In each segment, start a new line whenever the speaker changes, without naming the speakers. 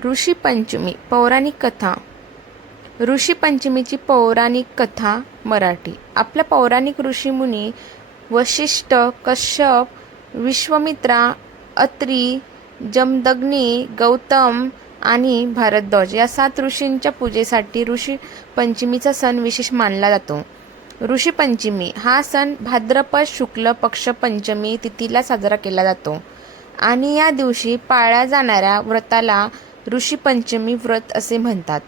ऋषीपंचमी पौराणिक कथा. ऋषीपंचमीची पौराणिक कथा मराठी. आपल्या पौराणिक ऋषीमुनी वशिष्ठ कश्यप विश्वामित्रा अत्री जमदग्नी गौतम आणि भारद्वाज या सात ऋषींच्या पूजेसाठी ऋषी पंचमीचा सण विशेष मानला जातो. ऋषीपंचमी हा सण भाद्रपद शुक्ल पक्ष पंचमी तिथीला साजरा केला जातो आणि या दिवशी पाळल्या जाणाऱ्या व्रताला ऋषीपंचमी व्रत असे म्हणतात.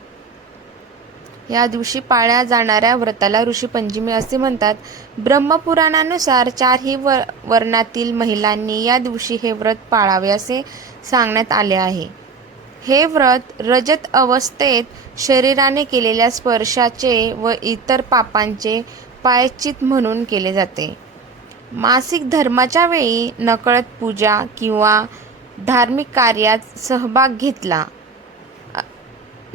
या दिवशी पाळल्या जाणाऱ्या व्रताला ऋषीपंचमी असे म्हणतात. ब्रह्मपुराणानुसार चारही व वर्णातील महिलांनी या दिवशी हे व्रत पाळावे असे सांगण्यात आले आहे. हे व्रत रजत अवस्थेत शरीराने केलेल्या स्पर्शाचे व इतर पापांचे पायचित म्हणून केले जाते. मासिक धर्माच्या वेळी नकळत पूजा किंवा धार्मिक कार्यात सहभाग घेतला.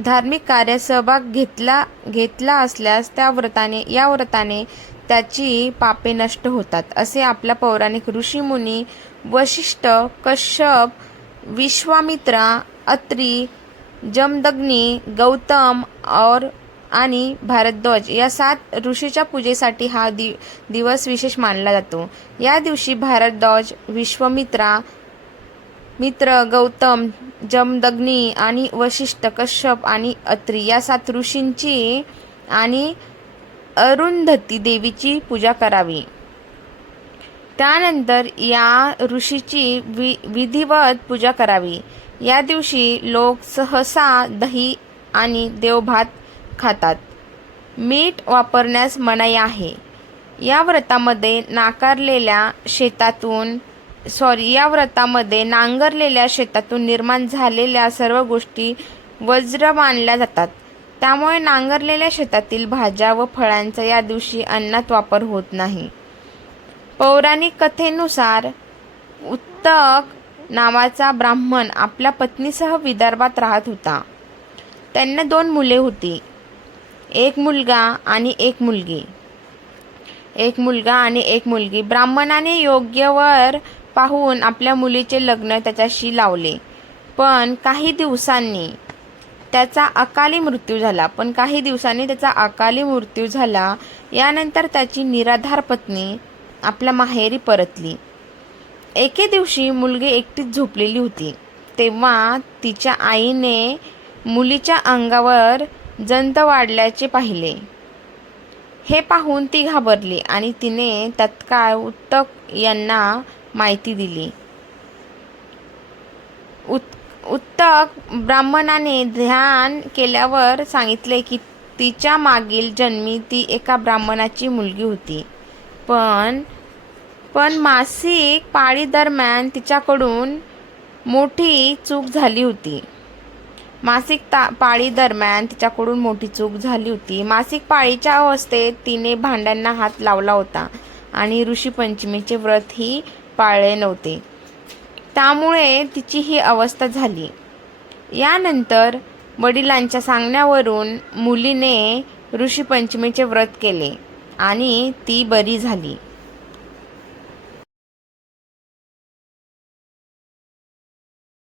धार्मिक कार्यात सहभाग घेतला घेतला असल्यास त्या व्रताने या व्रताने त्याची पापे नष्ट होतात असे आपल्या पौराणिक ऋषीमुनी वशिष्ठ कश्यप विश्वामित्रा अत्री जमदग्नी गौतम और आणि भारद्वाज या सात ऋषीच्या पूजेसाठी हा दि दिवस विशेष मानला जातो. या दिवशी भारद्वाज विश्वामित्रा मित्र गौतम जमदग्नी आणि वशिष्ठ कश्यप आणि अत्री या सात ऋषींची आणि अरुंधती देवीची पूजा करावी. त्यानंतर या ऋषीची वि विधिवत पूजा करावी. या दिवशी लोक सहसा दही आणि देवभात खातात. मीठ वापरण्यास मनाई आहे. या व्रतामध्ये नाकारलेल्या शेतातून सॉरी या व्रतामध्ये नांगरलेल्या शेतातून निर्माण झालेल्या सर्व गोष्टी वज्र मानल्या जातात. त्यामुळे नांगरलेल्या शेतातील भाज्या व फळांचा या दिवशी अन्नात वापर होत नाही. पौराणिक कथेनुसार उत्तक नावाचा ब्राह्मण आपल्या पत्नीसह विदर्भात राहत होता. त्यांना दोन मुले होती. एक मुलगा आणि एक मुलगी. एक मुलगा आणि एक मुलगी. ब्राह्मणाने योग्यवर पाहून आपल्या मुलीचे लग्न त्याच्याशी लावले. पण काही दिवसांनी त्याचा अकाली मृत्यू झाला. पण काही दिवसांनी त्याचा अकाली मृत्यू झाला. यानंतर त्याची निराधार पत्नी आपल्या माहेरी परतली. एके दिवशी मुलगी एकटीच झोपलेली होती. तेव्हा तिच्या आईने मुलीच्या अंगावर जंत वाढल्याचे पाहिले. हे पाहून ती घाबरली आणि तिने तत्काळ उत्तक यांना माहिती दिली. उत उत्तक ब्राह्मणाने ध्यान केल्यावर सांगितले की तिच्या मागील जन्मी ती एका ब्राह्मणाची मुलगी होती. पण पण मासिक पाळीदरम्यान तिच्याकडून मोठी चूक झाली होती. मासिक ता पाळी दरम्यान तिच्याकडून मोठी चूक झाली होती. मासिक पाळीच्या अवस्थेत तिने भांड्यांना हात लावला होता आणि ऋषी पंचमीचे व्रतही पाळले नव्हते. त्यामुळे तिची ही अवस्था झाली. यानंतर वडिलांच्या सांगण्यावरून मुलीने ऋषीपंचमीचे व्रत केले आणि ती बरी झाली.